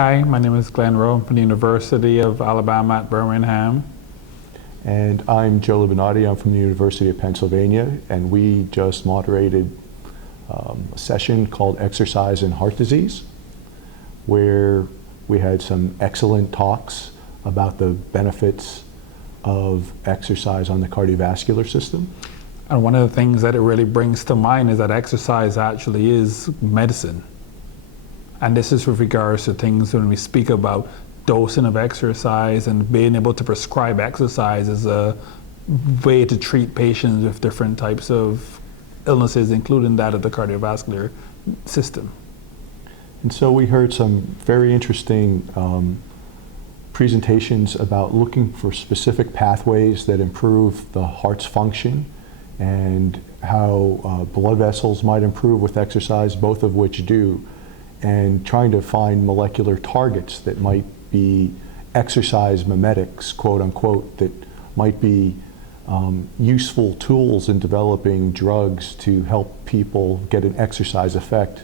Hi, my name is Glenn Rowe from the University of Alabama at Birmingham. And I'm Joe Libonati. I'm from the University of Pennsylvania, and we just moderated a session called Exercise and Heart Disease, where we had some excellent talks about the benefits of exercise on the cardiovascular system. And one of the things that it really brings to mind is that exercise actually is medicine. And this is with regards to things when we speak about dosing of exercise and being able to prescribe exercise as a way to treat patients with different types of illnesses, including that of the cardiovascular system. And so we heard some very interesting presentations about looking for specific pathways that improve the heart's function and how blood vessels might improve with exercise, both of which do, and trying to find molecular targets that might be exercise mimetics, quote unquote, that might be useful tools in developing drugs to help people get an exercise effect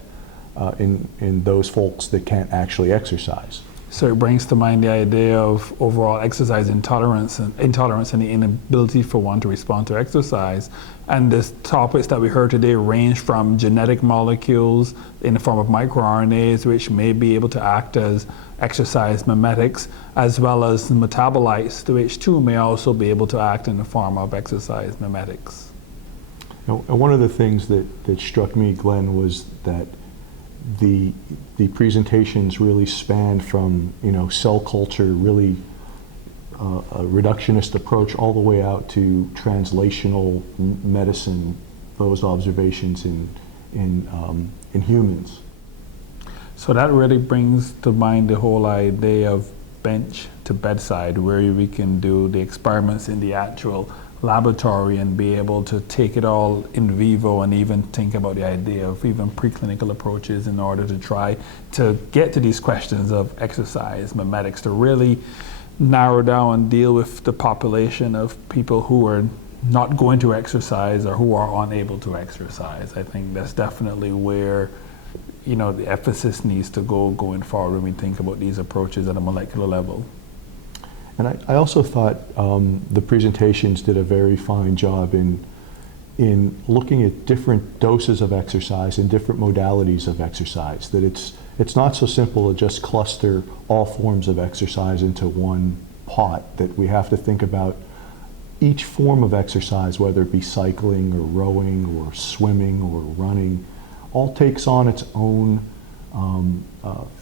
in those folks that can't actually exercise. So it brings to mind the idea of overall exercise intolerance and the inability for one to respond to exercise. And the topics that we heard today range from genetic molecules in the form of microRNAs, which may be able to act as exercise mimetics, as well as metabolites, which too may also be able to act in the form of exercise mimetics. Now, one of the things that struck me, Glenn, was that the presentations really spanned from cell culture, really a reductionist approach, all the way out to translational medicine, those observations in humans. So that really brings to mind the whole idea of bench to bedside, where we can do the experiments in the actual laboratory and be able to take it all in vivo, and even think about the idea of even preclinical approaches in order to try to get to these questions of exercise mimetics, to really narrow down and deal with the population of people who are not going to exercise or who are unable to exercise. I think that's definitely where the emphasis needs to go going forward when we think about these approaches at a molecular level. And I also thought the presentations did a very fine job in looking at different doses of exercise and different modalities of exercise, that it's not so simple to just cluster all forms of exercise into one pot, that we have to think about each form of exercise, whether it be cycling or rowing or swimming or running, all takes on its own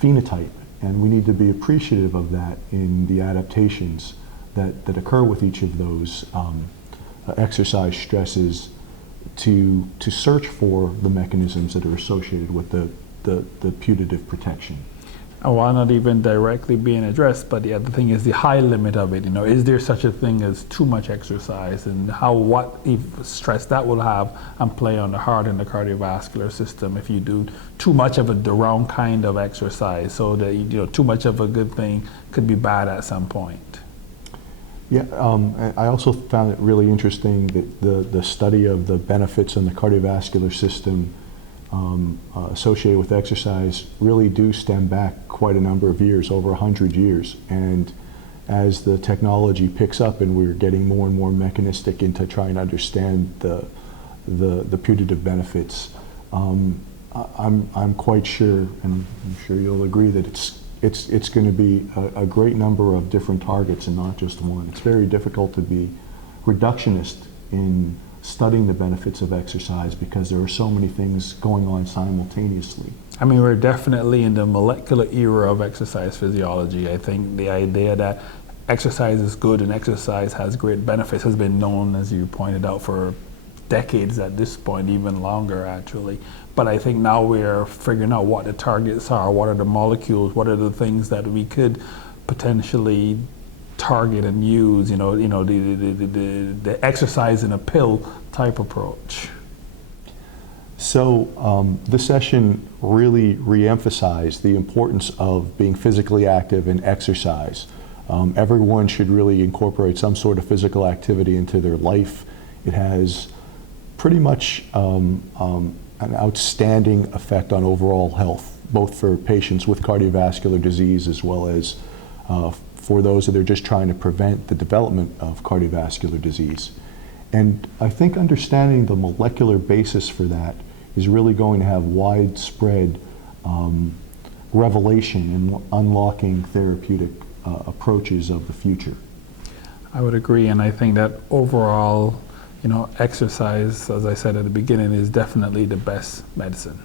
phenotype. And we need to be appreciative of that in the adaptations that occur with each of those exercise stresses to search for the mechanisms that are associated with the putative protection. And while not even directly being addressed, but the other thing is the high limit of it. Is there such a thing as too much exercise, and what stress that will have and play on the heart and the cardiovascular system if you do too much of the wrong kind of exercise, so that too much of a good thing could be bad at some point. Yeah, I also found it really interesting that the study of the benefits in the cardiovascular system associated with exercise really do stem back quite a number of years, over 100 years. And as the technology picks up and we're getting more and more mechanistic into trying to understand the putative benefits, I'm quite sure, and I'm sure you'll agree, that it's going to be a great number of different targets and not just one. It's very difficult to be reductionist in studying the benefits of exercise because there are so many things going on simultaneously. I mean, we're definitely in the molecular era of exercise physiology. I think the idea that exercise is good and exercise has great benefits has been known, as you pointed out, for decades at this point, even longer actually. But I think now we're figuring out what the targets are, what are the molecules, what are the things that we could potentially target and use, the exercise in a pill type approach. So this session really re-emphasized the importance of being physically active and exercise. Everyone should really incorporate some sort of physical activity into their life. It has pretty much an outstanding effect on overall health. both for patients with cardiovascular disease as well as for those that are just trying to prevent the development of cardiovascular disease. And I think understanding the molecular basis for that is really going to have widespread revelation in unlocking therapeutic approaches of the future. I would agree, and I think that overall, exercise, as I said at the beginning, is definitely the best medicine.